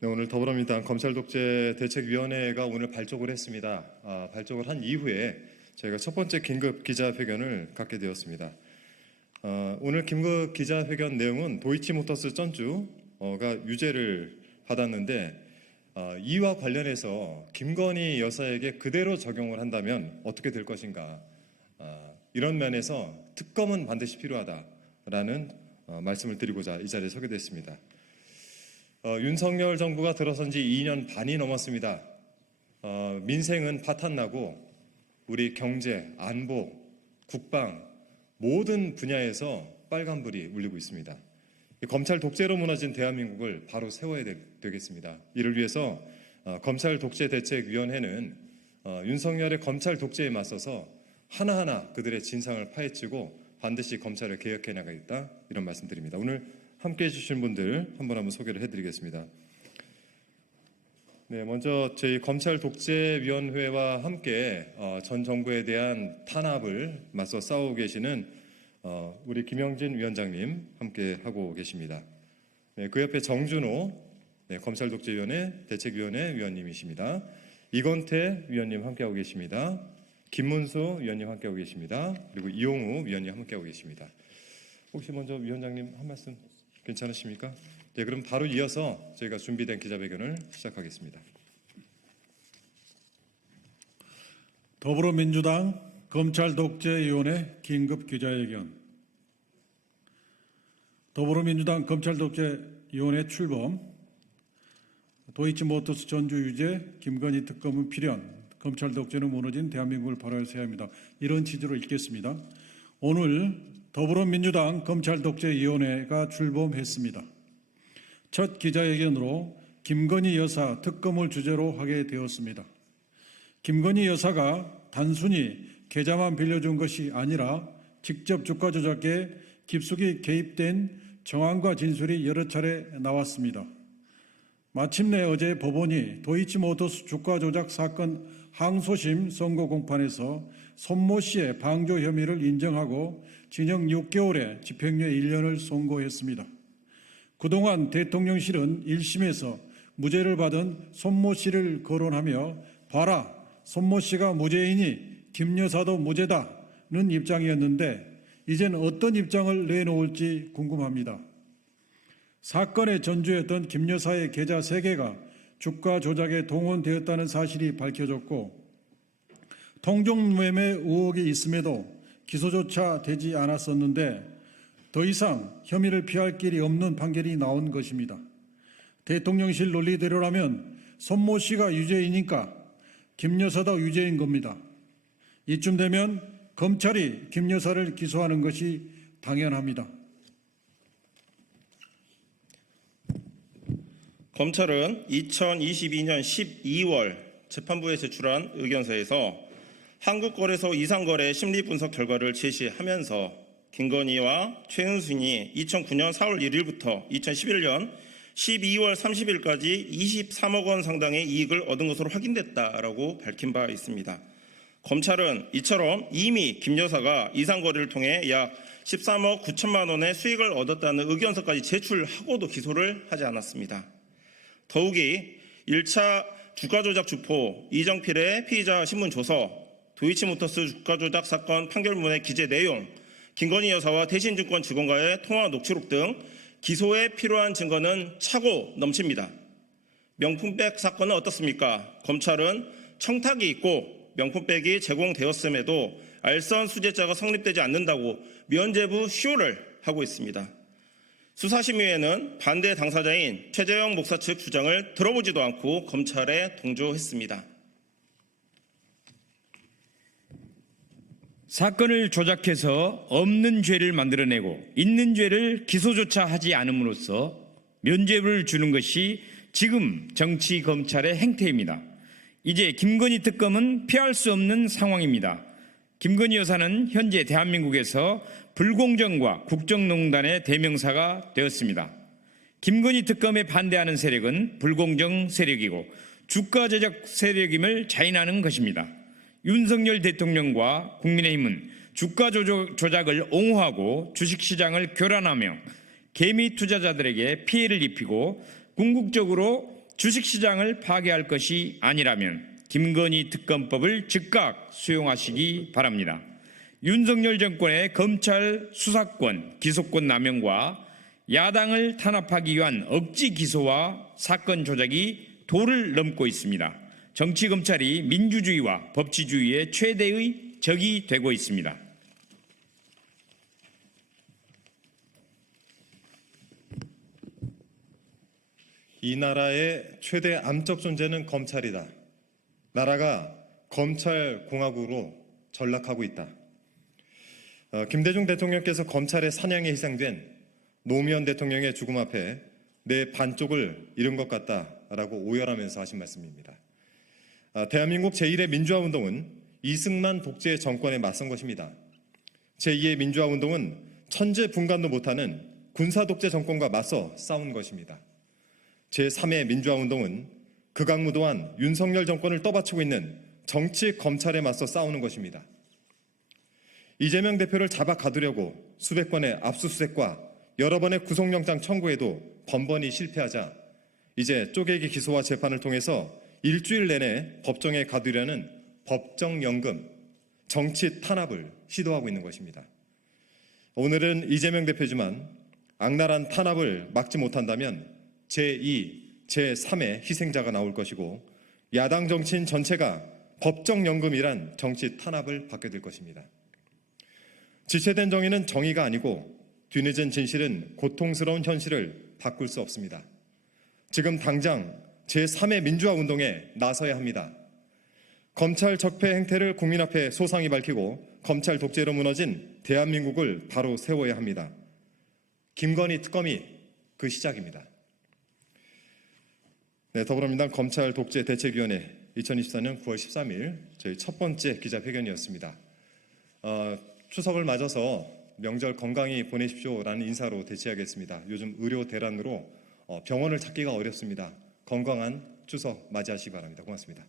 네, 오늘 더불어민주당 검찰독재대책위원회가 오늘 발족을 했습니다. 발족을 한 이후에 저희가 첫 번째 긴급 기자회견을 갖게 되었습니다. 오늘 긴급 기자회견 내용은 도이치모터스 전주가 유죄를 받았는데 이와 관련해서 김건희 여사에게 그대로 적용을 한다면 어떻게 될 것인가, 이런 면에서 특검은 반드시 필요하다라는 말씀을 드리고자 이 자리에 서게 됐습니다. 윤석열 정부가 들어선 지 2년 반이 넘었습니다. 민생은 파탄나고 우리 경제, 안보, 국방 모든 분야에서 빨간불이 울리고 있습니다. 검찰 독재로 무너진 대한민국을 바로 세워야 되겠습니다. 이를 위해서 검찰독재대책위원회는 윤석열의 검찰 독재에 맞서서 하나하나 그들의 진상을 파헤치고 반드시 검찰을 개혁해 나가겠다, 이런 말씀드립니다. 오늘 함께해 주신 분들 한 분 한 분 소개를 해드리겠습니다. 네, 먼저 저희 검찰독재위원회와 함께 전 정부에 대한 탄압을 맞서 싸우고 계시는 우리 김영진 위원장님 함께 하고 계십니다. 네, 그 옆에 정준호 검찰독재위원회 대책위원회 위원님이십니다. 이건태 위원님 함께하고 계십니다. 김문수 위원님 함께하고 계십니다. 그리고 이용우 위원님 함께하고 계십니다. 혹시 먼저 위원장님 한 말씀 괜찮으십니까? 네, 그럼 바로 이어서 저희가 준비된 기자회견을 시작하겠습니다. 더불어민주당 검찰독재위원회 긴급 기자회견. 더불어민주당 검찰독재위원회 출범. 도이치모터스 전주 유죄, 김건희 특검은 필연, 검찰 독재는 무너진 대한민국을 바라야 합니다. 이런 취지로 읽겠습니다. 오늘 더불어민주당 검찰독재위원회가 출범했습니다. 첫 기자회견으로 김건희 여사 특검을 주제로 하게 되었습니다. 김건희 여사가 단순히 계좌만 빌려준 것이 아니라 직접 주가 조작에 깊숙이 개입된 정황과 진술이 여러 차례 나왔습니다. 마침내 어제 법원이 도이치모터스 주가 조작 사건 항소심 선고 공판에서 손모 씨의 방조 혐의를 인정하고 징역 6개월에 집행유예 1년을 선고했습니다. 그동안 대통령실은 1심에서 무죄를 받은 손모 씨를 거론하며 봐라, 손모 씨가 무죄이니 김 여사도 무죄다는 입장이었는데 이젠 어떤 입장을 내놓을지 궁금합니다. 사건의 전주였던 김 여사의 계좌 3개가 주가 조작에 동원되었다는 사실이 밝혀졌고 통정매매 의혹이 있음에도 기소조차 되지 않았었는데 더 이상 혐의를 피할 길이 없는 판결이 나온 것입니다. 대통령실 논리대로라면 손모 씨가 유죄이니까 김 여사도 유죄인 겁니다. 이쯤 되면 검찰이 김 여사를 기소하는 것이 당연합니다. 검찰은 2022년 12월 재판부에 제출한 의견서에서 한국거래소 이상거래 심리분석 결과를 제시하면서 김건희와 최은순이 2009년 4월 1일부터 2011년 12월 30일까지 23억 원 상당의 이익을 얻은 것으로 확인됐다라고 밝힌 바 있습니다. 검찰은 이처럼 이미 김 여사가 이상거래를 통해 약 13억 9천만 원의 수익을 얻었다는 의견서까지 제출하고도 기소를 하지 않았습니다. 더욱이 1차 주가조작 주포 이정필의 피의자 신문 조서, 도이치모터스 주가조작 사건 판결문의 기재 내용, 김건희 여사와 대신증권 직원과의 통화 녹취록 등 기소에 필요한 증거는 차고 넘칩니다. 명품백 사건은 어떻습니까? 검찰은 청탁이 있고 명품백이 제공되었음에도 알선 수재자가 성립되지 않는다고 면죄부 쇼를 하고 있습니다. 수사심의회는 반대 당사자인 최재형 목사 측 주장을 들어보지도 않고 검찰에 동조했습니다. 사건을 조작해서 없는 죄를 만들어내고 있는 죄를 기소조차 하지 않음으로써 면죄부를 주는 것이 지금 정치 검찰의 행태입니다. 이제 김건희 특검은 피할 수 없는 상황입니다. 김건희 여사는 현재 대한민국에서 불공정과 국정농단의 대명사가 되었습니다. 김건희 특검에 반대하는 세력은 불공정 세력이고 주가 조작 세력임을 자인하는 것입니다. 윤석열 대통령과 국민의힘은 주가 조작을 옹호하고 주식시장을 교란하며 개미 투자자들에게 피해를 입히고 궁극적으로 주식시장을 파괴할 것이 아니라면 김건희 특검법을 즉각 수용하시기 바랍니다. 윤석열 정권의 검찰 수사권, 기소권 남용과 야당을 탄압하기 위한 억지 기소와 사건 조작이 도를 넘고 있습니다. 정치 검찰이 민주주의와 법치주의의 최대의 적이 되고 있습니다. 이 나라의 최대 암적 존재는 검찰이다. 나라가 검찰공화국으로 전락하고 있다. 김대중 대통령께서 검찰의 사냥에 희생된 노무현 대통령의 죽음 앞에 내 반쪽을 잃은 것 같다라고 오열하면서 하신 말씀입니다. 대한민국 제1의 민주화운동은 이승만 독재 정권에 맞선 것입니다. 제2의 민주화운동은 천재분간도 못하는 군사독재 정권과 맞서 싸운 것입니다. 제3의 민주화운동은 극악무도한 윤석열 정권을 떠받치고 있는 정치 검찰에 맞서 싸우는 것입니다. 이재명 대표를 잡아 가두려고 수백 건의 압수수색과 여러 번의 구속영장 청구에도 번번이 실패하자 이제 쪼개기 기소와 재판을 통해서 일주일 내내 법정에 가두려는 법정연금, 정치 탄압을 시도하고 있는 것입니다. 오늘은 이재명 대표지만 악랄한 탄압을 막지 못한다면 제2, 제3의 희생자가 나올 것이고 야당 정치인 전체가 법정연금이란 정치 탄압을 받게 될 것입니다. 지체된 정의는 정의가 아니고 뒤늦은 진실은 고통스러운 현실을 바꿀 수 없습니다. 지금 당장 제3의 민주화 운동에 나서야 합니다. 검찰 적폐 행태를 국민 앞에 소상히 밝히고 검찰 독재로 무너진 대한민국을 바로 세워야 합니다. 김건희 특검이 그 시작입니다. 네, 더불어민주당 검찰 독재 대책위원회 2024년 9월 13일 저희 첫 번째 기자회견이었습니다. 추석을 맞아서 명절 건강히 보내십시오라는 인사로 대체하겠습니다. 요즘 의료 대란으로 병원을 찾기가 어렵습니다. 건강한 추석 맞이하시기 바랍니다. 고맙습니다.